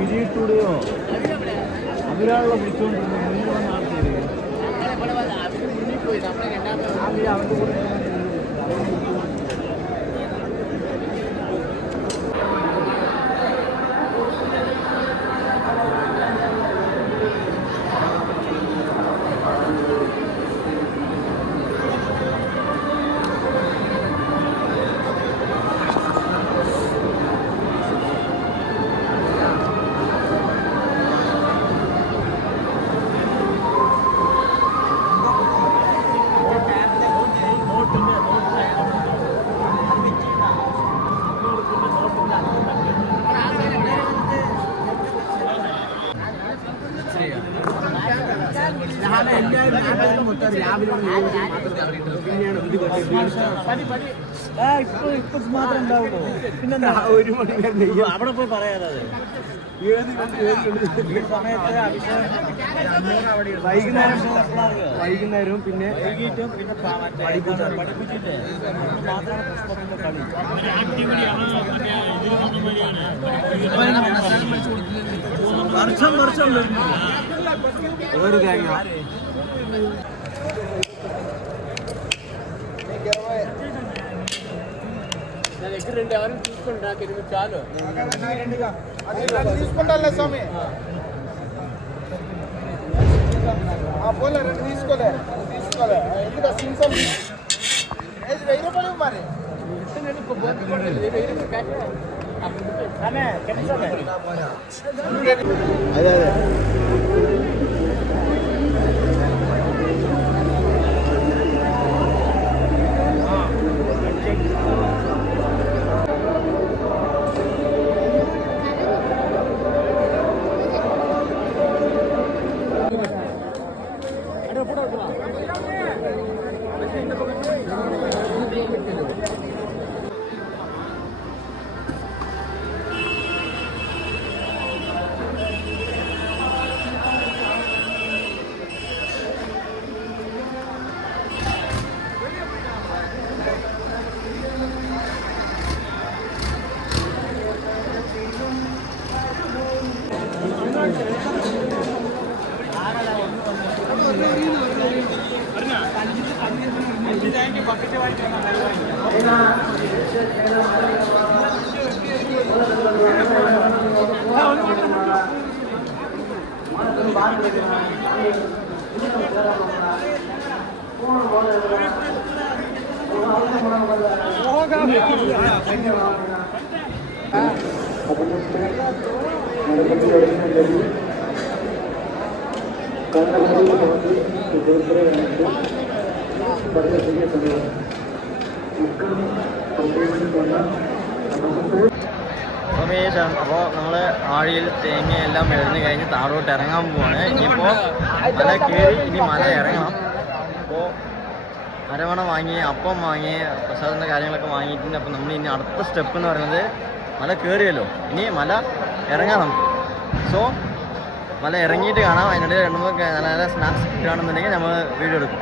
വിജയിച്ചൂടെയോ അവരാളുള്ള വിളിച്ചുകൊണ്ടിരുന്ന അവരുടെ കൂടെ ഇപ്പൊ മാത്രം ഉണ്ടാവുള്ളൂ. പിന്നെന്താ ഒരു മണി അവിടെ പോയി പറയാതെ വൈകുന്നേരവും പിന്നെ വൈകിട്ടും പിന്നെ പഠിപ്പിച്ചിട്ട് മാത്രമാണ് കളി. വർഷം ഒരു തേങ്ങ రెండు ఎవరు తీసుకుంటా తిరిగి చాలు తీసుకుంటా స్వామి పోలే రెండు తీసుకోలే ఎందుకు సింసం 1000 రూపాయలు మరి అదే അപ്പോൾ നമ്മൾ ആഴിയിൽ തേങ്ങയെല്ലാം മെഴുന്ന് കഴിഞ്ഞ് താഴോട്ട് ഇറങ്ങാൻ പോവാണ്. ഇനിയിപ്പോൾ മല കയറി ഇനി മല ഇറങ്ങണം. അപ്പോൾ അരവണ വാങ്ങി, അപ്പം വാങ്ങി, പ്രസാദത്തിൻ്റെ കാര്യങ്ങളൊക്കെ വാങ്ങിയിട്ടുണ്ട്. അപ്പോൾ നമ്മൾ ഇനി അടുത്ത സ്റ്റെപ്പ് എന്ന് പറയുന്നത് മല കയറിയല്ലോ, ഇനി മല ഇറങ്ങാം നമുക്ക്. സോ മല ഇറങ്ങിയിട്ട് കാണാം. അതിനിടെ നമുക്ക് നല്ല നല്ല സ്നാക്സ് കാണുന്നുണ്ടെങ്കിൽ നമ്മൾ വീഡിയോ എടുക്കും.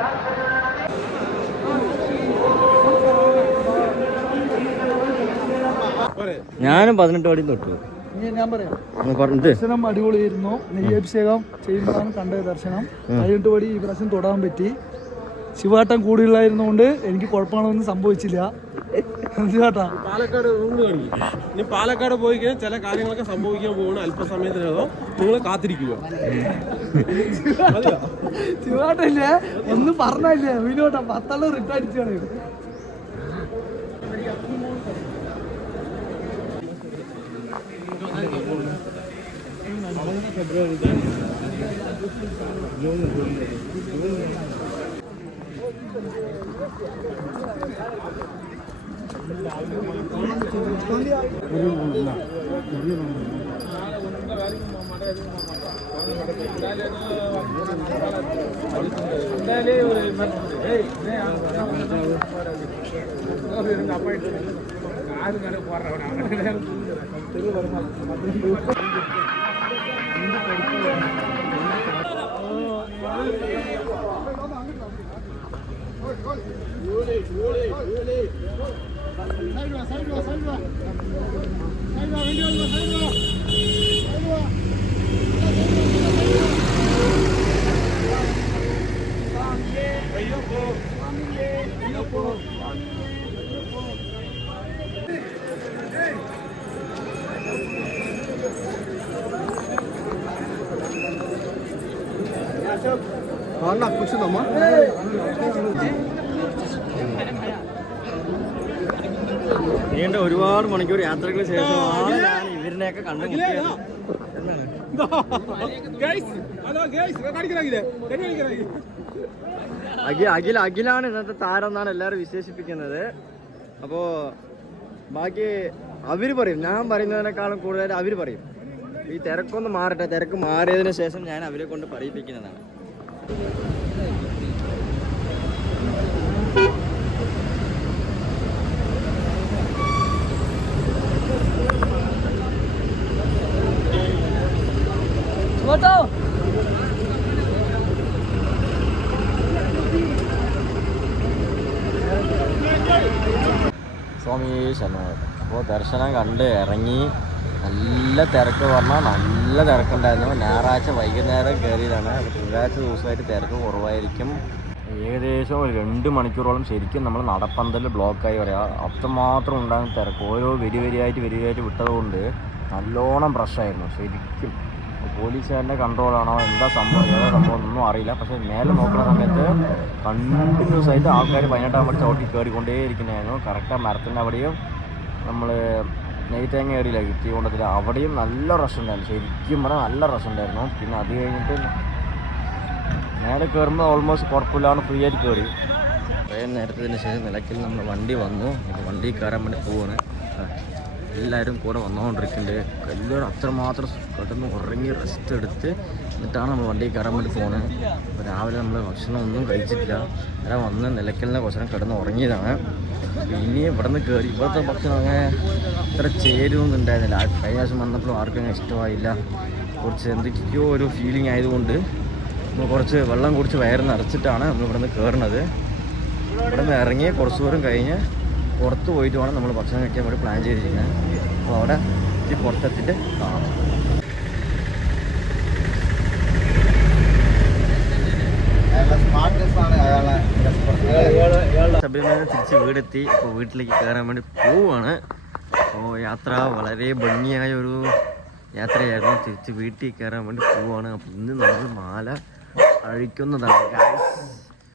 ഞാനും 18 പടി തൊട്ടു. ഞാൻ പറയാം, ദർശനം അടിപൊളിയായിരുന്നു. നെയ്യഭിഷേകം ചെയ്യുന്നതാണ് കണ്ട ദർശനം. 18 പടി ഈ പ്രാവശ്യം തൊടാൻ പറ്റി. ശിവാട്ടം കൂടിയുള്ളായിരുന്നുകൊണ്ട് എനിക്ക് കുഴപ്പങ്ങളൊന്നും സംഭവിച്ചില്ല. പാലക്കാട് പോയി കഴിഞ്ഞാൽ ചില കാര്യങ്ങളൊക്കെ സംഭവിക്കാൻ പോകുന്ന അല്പസമയത്തിനകം നിങ്ങൾ കാത്തിരിക്കുക. ശിവാട്ടല്ലേ ഒന്നും പറഞ്ഞല്ലേ വിനോട്ടം 10 റിട്ട അടിച്ചാണ്. നീണ്ട ഒരുപാട് മണിക്കൂർ യാത്രയ്ക്ക് ശേഷമാണ് ഞാൻ ഇവരിനെയൊക്കെ കണ്ടുമുട്ടിയത്. അഖിലാണ് ഇന്നത്തെ താരം എന്നാണ് എല്ലാവരും വിശേഷിപ്പിക്കുന്നത്. അപ്പോൾ ബാക്കി അവർ പറയും, ഞാൻ പറയുന്നതിനേക്കാളും കൂടുതൽ അവർ പറയും. ഈ തിരക്കൊന്ന് മാറട്ടെ, തിരക്ക് മാറിയതിന് ശേഷം ഞാൻ അവരെ കൊണ്ട് പറയിപ്പിക്കുന്നതാണ്. സ്വാമി ശരണം. അപ്പോൾ ദർശനം കണ്ട് ഇറങ്ങി. നല്ല തിരക്ക് പറഞ്ഞാൽ നല്ല തിരക്കുണ്ടായിരുന്നു. ഞായറാഴ്ച വൈകുന്നേരം കയറിയതാണ്. തിങ്കളാഴ്ച ദിവസമായിട്ട് തിരക്ക് കുറവായിരിക്കും. ഏകദേശം ഒരു 2 മണിക്കൂറോളം ശരിക്കും നമ്മൾ നടപ്പന്തൽ ബ്ലോക്കായി പറയാം. അത്രമാത്രം ഉണ്ടാകുന്ന തിരക്ക്. ഓരോ വരിയായിട്ട് വിട്ടതുകൊണ്ട് നല്ലോണം പ്രശ്നമായിരുന്നു ശരിക്കും. പോലീസുകാരൻ്റെ കൺട്രോളാണോ എന്താ സംഭവം ഏതാ സംഭവം ഒന്നും അറിയില്ല. പക്ഷേ മേലെ നോക്കുന്ന സമയത്ത് കണ്ടിന്യൂസ് ആയിട്ട് ആൾക്കാർ 18-ാം പടി ചവിട്ടി കയറിക്കൊണ്ടേയിരിക്കുന്നതായിരുന്നു. കറക്റ്റാണ് മരത്തിൻ്റെ അവിടെയും നമ്മൾ നെയ്ത്തേങ്ങ ഏരിയയില്ല കിട്ടിക്കൊണ്ടതിൽ അവിടെയും നല്ല റഷ് ഉണ്ടായിരുന്നു. ശരിക്കും പറഞ്ഞാൽ നല്ല റഷ് ഉണ്ടായിരുന്നു. പിന്നെ അത് കഴിഞ്ഞിട്ട് മേലെ കയറുമ്പോൾ ഓൾമോസ്റ്റ് കുഴപ്പമില്ലാണ്ട് ഫ്രീ ആയിട്ട് കയറി. കുറേ നേരത്തിന് ശേഷം നിലയ്ക്കൽ നമ്മൾ വണ്ടി വന്നു. ഇപ്പോൾ വണ്ടി കയറാൻ വേണ്ടി പോവാണ്. എല്ലാവരും കൂടെ വന്നുകൊണ്ടിരിക്കുന്നുണ്ട്. എല്ലാവരും അത്രമാത്രം കിടന്ന് ഉറങ്ങി റെസ്റ്റ് എടുത്ത് എന്നിട്ടാണ് നമ്മൾ വണ്ടി കയറാൻ വേണ്ടി പോകുന്നത്. അപ്പോൾ രാവിലെ നമ്മൾ ഭക്ഷണം ഒന്നും കഴിച്ചിട്ടില്ല. നേരെ വന്ന് നിലയ്ക്കലിനെ കുറച്ച് നേരം കിടന്ന് ഉറങ്ങിയതാണ്. ഇനി ഇവിടെ നിന്ന് കയറി ഇവിടുത്തെ ഭക്ഷണം അങ്ങനെ ഇത്ര ചേരുമൊന്നും ഉണ്ടായിരുന്നില്ല. കഴിഞ്ഞ പ്രാവശ്യം വന്നപ്പോഴും ആർക്കും അങ്ങനെ ഇഷ്ടമായില്ല. കുറച്ച് എന്തൊക്കെയോ ഒരു ഫീലിംഗ് ആയതുകൊണ്ട് നമ്മൾ കുറച്ച് വെള്ളം കുടിച്ച് വയറ് നിറച്ചിട്ടാണ് നമ്മൾ ഇവിടെ നിന്ന് കയറുന്നത്. ഇവിടെ നിന്ന് ഇറങ്ങി കുറച്ച് ദൂരം കഴിഞ്ഞ് പുറത്ത് പോയിട്ട് വേണം നമ്മൾ ഭക്ഷണം കഴിക്കാൻ വേണ്ടി പ്ലാൻ ചെയ്തിരിക്കുന്നത്. അപ്പോൾ അവിടെ ഈ പുറത്തെത്തിയിട്ട് കാണാം. ശബരിമല തിരിച്ച് വീടെത്തി. ഇപ്പോൾ വീട്ടിലേക്ക് കയറാൻ വേണ്ടി പോവുകയാണ്. അപ്പോൾ യാത്ര വളരെ ഭംഗിയായ ഒരു യാത്രയായിരുന്നു. തിരിച്ച് വീട്ടിൽ കയറാൻ വേണ്ടി പോവുകയാണ്. അപ്പോൾ ഇന്ന് നമ്മൾ മാല അഴിക്കുന്നതാണ്.